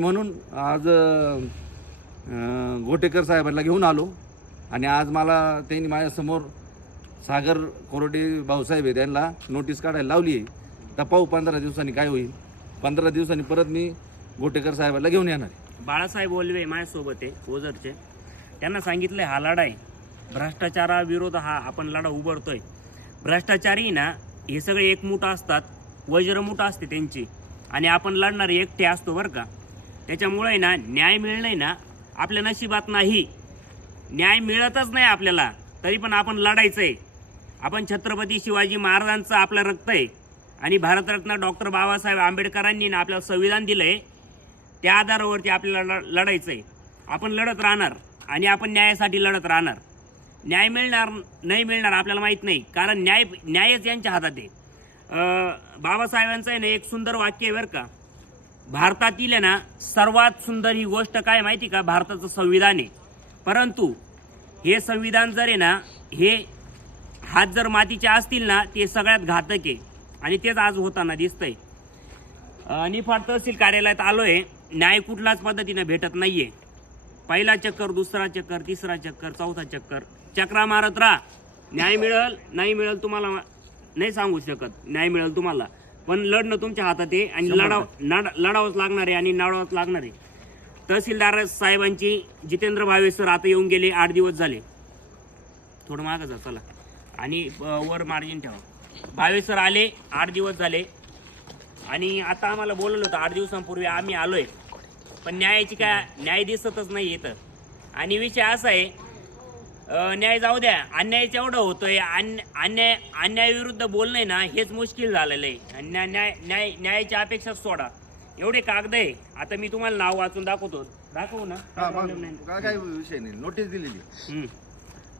म्हणून आज गोटेकर साहेबांना घेऊन आलो आणि आज मला त्यांनी माझ्यासमोर सागर कोरडे भाऊसाहेब आहे त्यांना नोटीस काढायला लावली आहे. तर पाहू 15 दिवसांनी काय होईल. 15 दिवसांनी परत मी गोटेकर साहेबांना घेऊन येणार आहे. बाळासाहेब ओलवे माझ्यासोबत आहे ओझरचे. त्यांना सांगितलं हा लढा आहे, भ्रष्टाचाराविरोध हा आपण लढा उभारतोय. भ्रष्टाचारी ना हे सगळे एकमूठ असतात, वज्रमूठ असते त्यांची, आणि आपण लढणारे एकटे असतो बरं का. त्याच्यामुळे ना न्याय मिळणं ना आपल्या नशिबात नाही, न्याय मिळतच नाही आपल्याला, तरी पण आपण लढायचं आहे. आपण छत्रपती शिवाजी महाराजांचं आपलं रक्त आहे आणि भारतरत्न डॉक्टर बाबासाहेब आंबेडकरांनी ना आपल्याला संविधान दिलंय, त्या आधारावरती आपल्याला लढायचं आहे. आपण लढत राहणार आणि आपण न्यायासाठी लढत राहणार. न्याय मिळणार नाही मिळणार आपल्याला माहीत नाही, कारण न्यायच यांच्या हातात आहे. बाबासाहेबांचं आहे ना एक सुंदर वाक्य आहे बरं का, भारतातील आहे ना सर्वात सुंदर ही गोष्ट काय माहिती का, भारताचं संविधान आहे. परंतु हे संविधान जर आहे ना, हे हात जर मातीचे असतील ना, ते सगळ्यात घातक आहे आणि तेच आज होताना दिसतंय. निफाड तहसील कार्यालयात आलोय, न्याय कुठल्याच पद्धतीने भेटत नाहीये. पहिला चक्कर, दुसरा चक्कर, तिसरा चक्कर, चौथा चक्कर, चक्रा मारत राहा. न्याय मिळेल नाही मिळेल तुम्हाला नाही सांगू शकत, न्याय मिळेल तुम्हाला, पण लढणं तुमच्या हातात आहे आणि लढावंच लागणार आहे आणि लढावंच लागणार आहे. तहसीलदार साहेबांची जितेंद्र भावे सर आता येऊन गेले, 8 दिवस झाले. थोडं मागं जा चला आणि वर मार्जिन ठेवा. भावे सर आले, 8 दिवस झाले आणि आता आम्हाला बोलवलं होतं 8 दिवसांपूर्वी आम्ही आलोय, पण न्याय दिसतच नाही इथं. आणि विषय असा आहे, न्याय जाऊ द्या, अन्यायाचं एवढं होतोय, अन्यायाविरुद्ध बोलणं ना हेच मुश्किल झालेलं आहे. न्यायाची अपेक्षा सोडा, एवढे कागद आहे. आता मी तुम्हाला नाव वाचून दाखवू ना, काय विषय नाही, नोटीस दिलेली.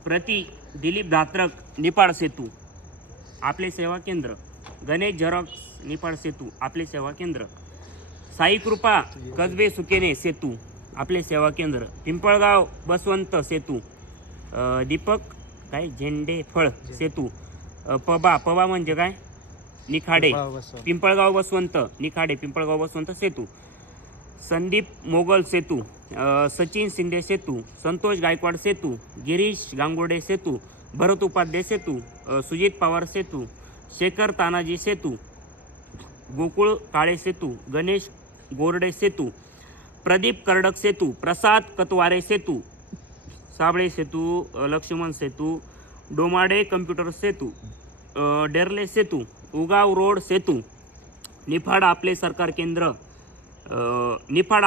प्रति दिलीप धात्रक, निफाड सेतू आपले सेवा केंद्र. गणेश झेरॉक्स, निफाड सेतू आपले सेवा केंद्र. साई कृपा कसबे सुकेने सेतू आपले सेवा केंद्र. पिंपळगाव बसवंत सेतू. दीपक काय झेंडे फळ सेतू. पबा म्हणजे काय, निखाडे पिंपळगाव बसवंत, निखाडे पिंपळगाव बसवंत सेतू. संदीप मोगल सेतू. सचिन शिंदे सेतू. संतोष गायकवाड सेतू. गिरीश गांगुर्डे सेतू. भरत उपाध्याय सेतू. सुजित पवार सेतू. शेखर तानाजी सेतू. गोकुळ काळे सेतू. गणेश गोरडे सेतू. प्रदीप कर्डक सेतू. प्रसाद कतवारे सेतू. साबळे सेतू. लक्ष्मण सेतू. डोमाडे कम्प्युटर सेतू. डेरले सेतू. उगाव रोड सेतू. निफाड आपले सरकार केंद्र. निफाड